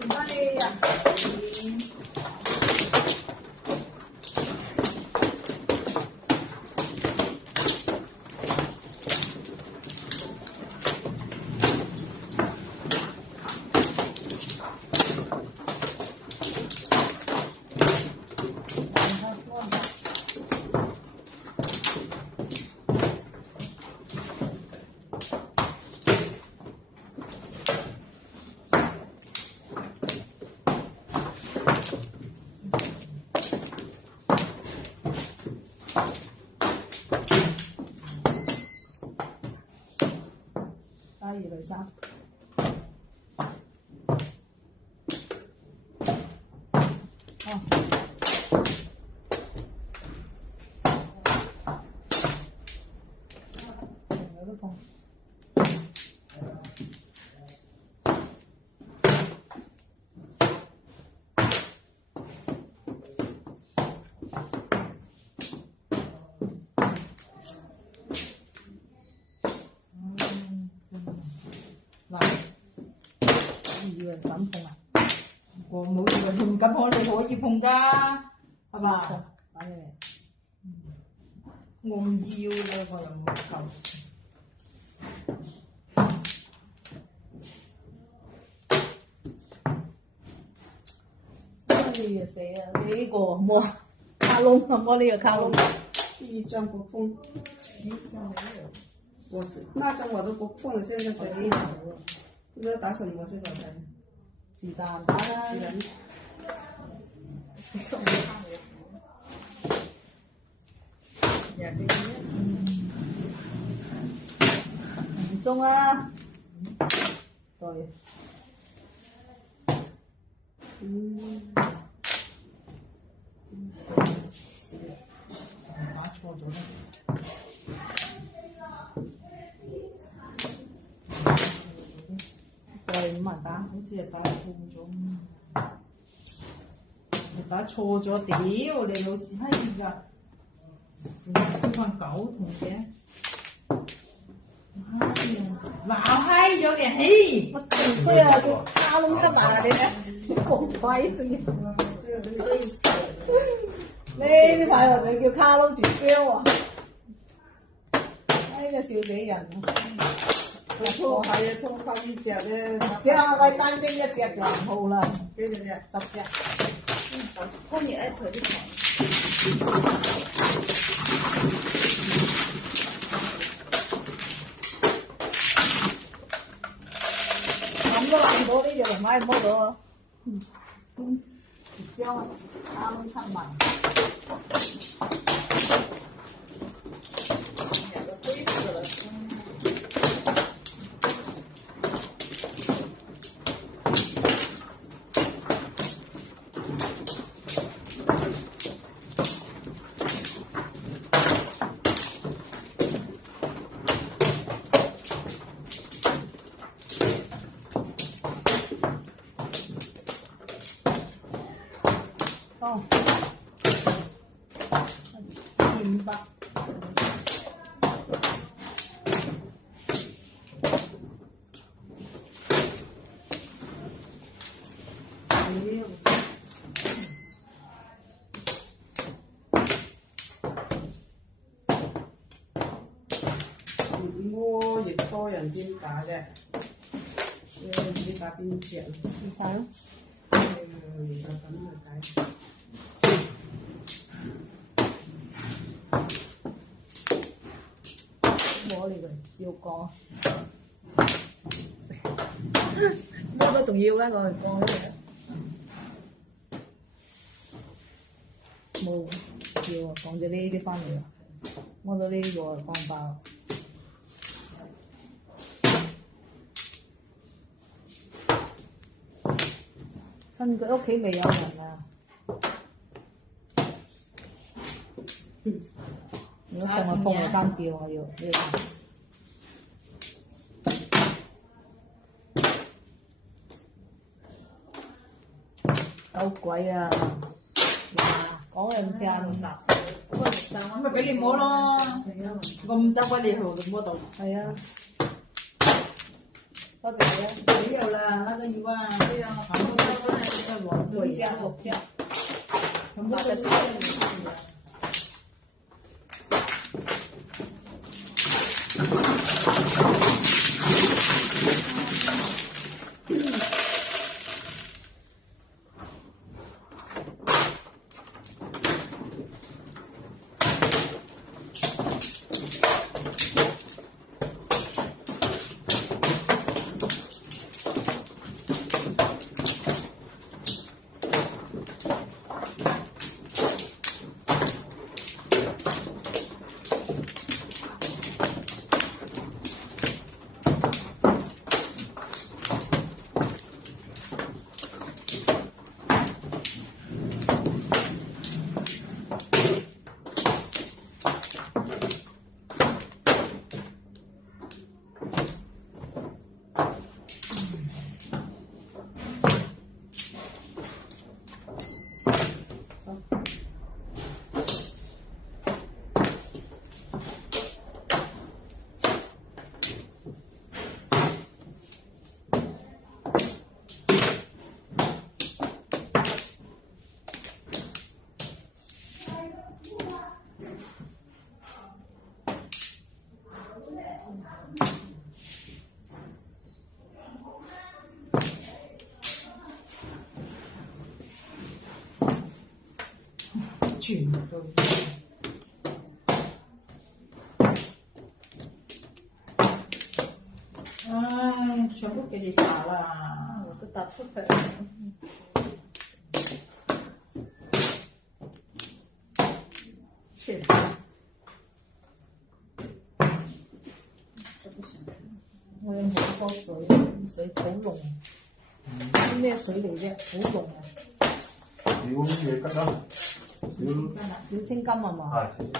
點解你人食1、2、3。哦。有個碰。嗱，以為咁碰啊？我冇以為唔敢碰，你可以碰㗎，係嘛？我唔要嘅，我又冇夠。哎呀死啊！呢個冇卡窿，冇呢個卡窿。第一張不碰。第一張沒有。我那張我都不碰了，現在才碰。不知道打什麼這個牌。雞蛋打啦。雞蛋。不錯，我看沒什麼。2個唔中啊。對。打錯咗啦。對，5萬打，好似係打錯咗。你打錯咗，屌你老屎閪㗎！你份狗同嘅，鬧閪咗嘅，嘿！我仲衰啊，叫卡窿出埋你睇，好鬼仲要。呢啲牌就叫卡窿絕招啊！哎呀，笑死人啊！拖係啊，拖拋呢隻咧，只係喂單丁一隻就唔好啦，幾隻隻？10隻。拖你愛佢啲財。咁都諗到呢隻就買唔到。絕招卡窿出埋。有個灰色的。哦，500。我亦多人點打嘅，你自己打邊隻？你睇咯。就咁嚟睇。我嚟個照光，乜都仲要㗎，我嚟光嘅。冇要啊，放咗呢啲翻嚟啦，摸到呢個光包。趁佢屋企未有人啊！如果放我單吊，我要呢個。夠鬼啊！哇，講又唔聽。咁咪俾你摸咯，咁執鬼你去到摸到。係啊。多謝你啊！沒有啦，那個1萬，這樣好。架、6架，全部都是这样子的。全部。唉，全部给你打了，我都打出来了。切。我要冇多水，水好濃。啲咩水嚟啫？好濃啊！少嘢吉啦，小青柑係嘛？係小青柑。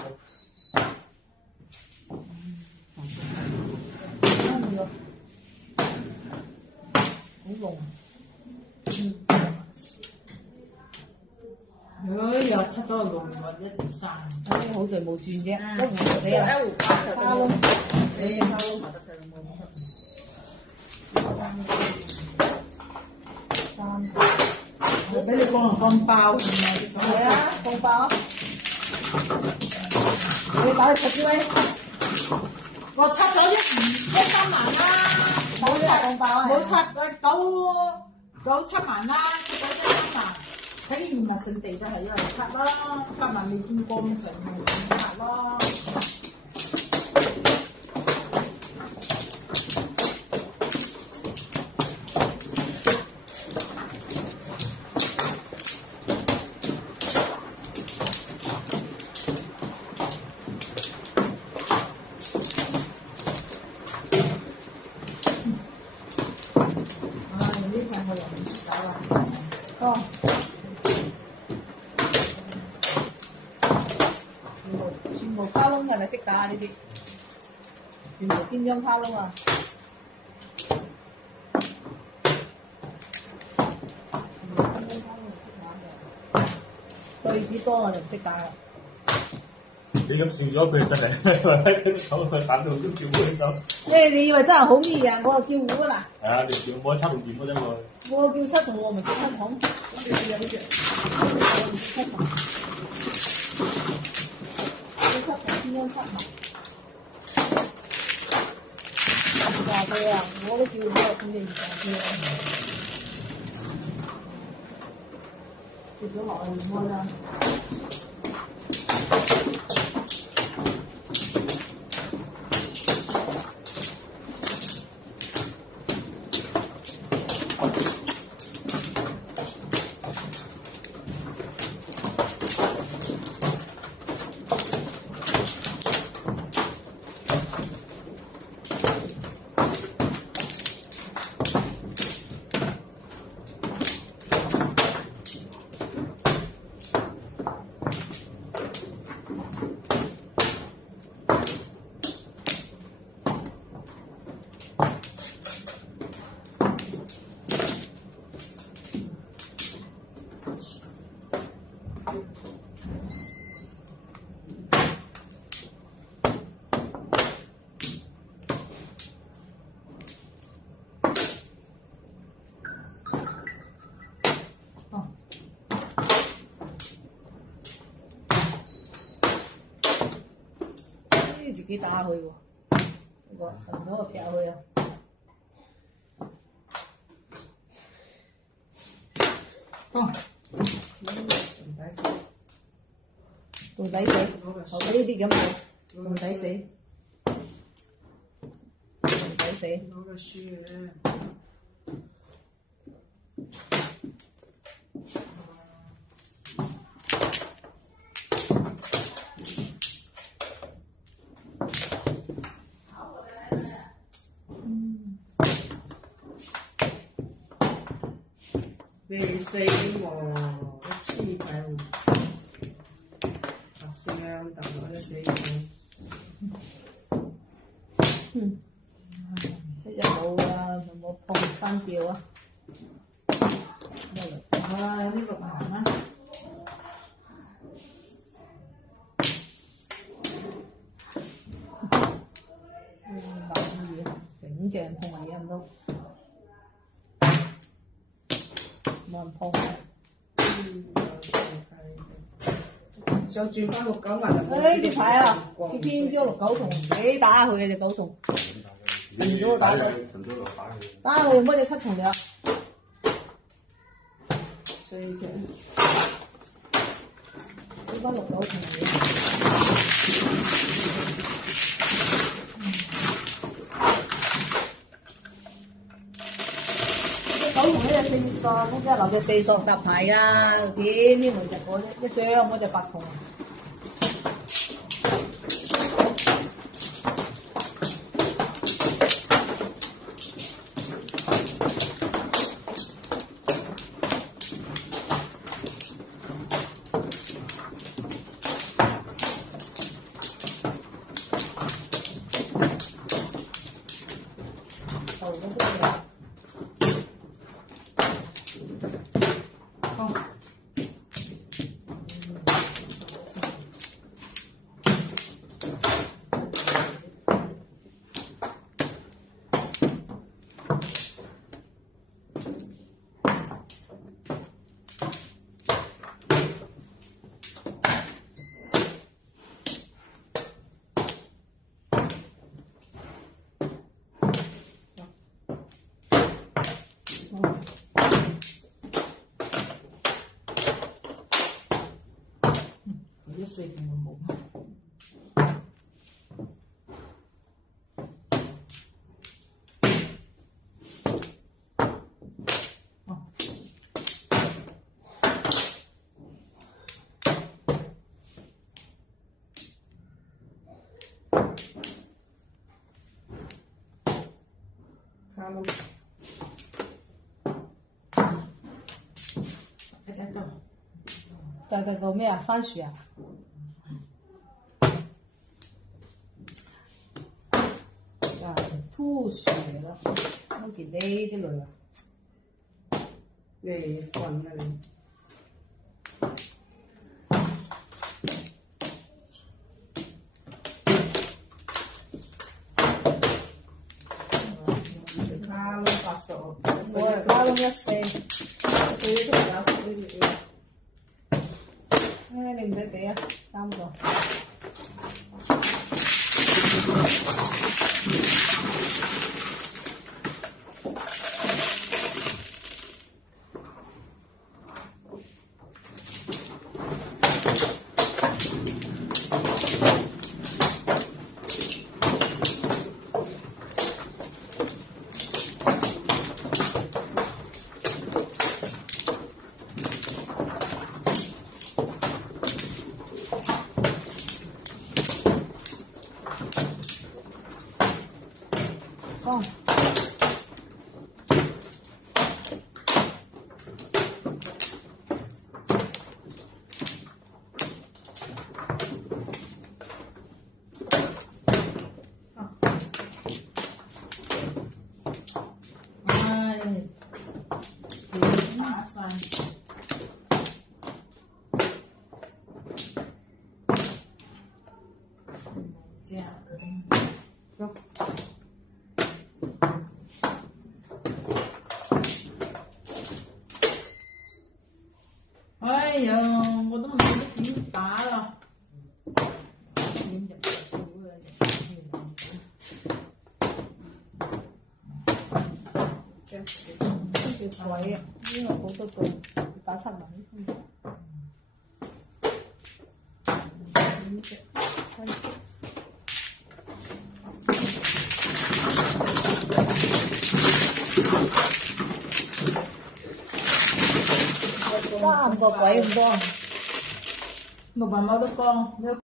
好濃。哎呀，出咗個龍喎，一條山。唉，好在冇轉啫。你啊，花窿，你花窿咪得佢冇。我俾你放包係啊，放包。你擺去出啲我拆咗1-3萬啦，冇拆9-7萬啦，拆咗1-3萬。睇啲現物性地都係因為拆啦，8萬你見乾淨咪拆啦。哦，全部花窿係咪識打啊？呢啲全部邊張花窿啊？對子多我就唔識打啦。你咁笑咗佢真係，手佢散到都叫佢手。你以為真係好易啊？我就叫糊啦。係啊，你叫我七同點嗰陣我。我叫七同我咪叫七筒，咁你有呢隻七筒，七筒先張七嘛。話佢啊，我都叫糊啊，咁你而家叫啊？跌咗落去唔開啦。以自己打下去喎。我神咗就劈下去啊！仲抵死，後邊呢啲咁嘅仲抵死，仲抵死。攞個書嘅。未死喎，一次睇相等我一死咗。一日冇啊，有冇碰翻掉啊？啊，呢個難啊！冷嘢，整正碰埋嘢唔到。冇人碰。想轉翻6、9萬就冇。呢啲牌啊，偏偏招6、9重，幾打佢嘅隻9重。神咗打佢，打佢乜隻7重嚟啊4隻。俾翻6、9重嚟。9重呢隻4索，咁即係留隻4索搭牌㗎，偏偏冇隻嗰一張嗰隻8重。啲4重冇。卡窿。帶個咩啊？番薯啊？啊，吐血啦！我見呢啲類啊，你瞓啊你！卡窿80，我係卡窿14，佢都係80呢啲。你唔使俾啊，3個。放。麻煩。這樣。哎呀，我都唔知點打啦，點就好啦。貴啊，因為好多度打七蚊。3個鬼咁多，600蚊都幫。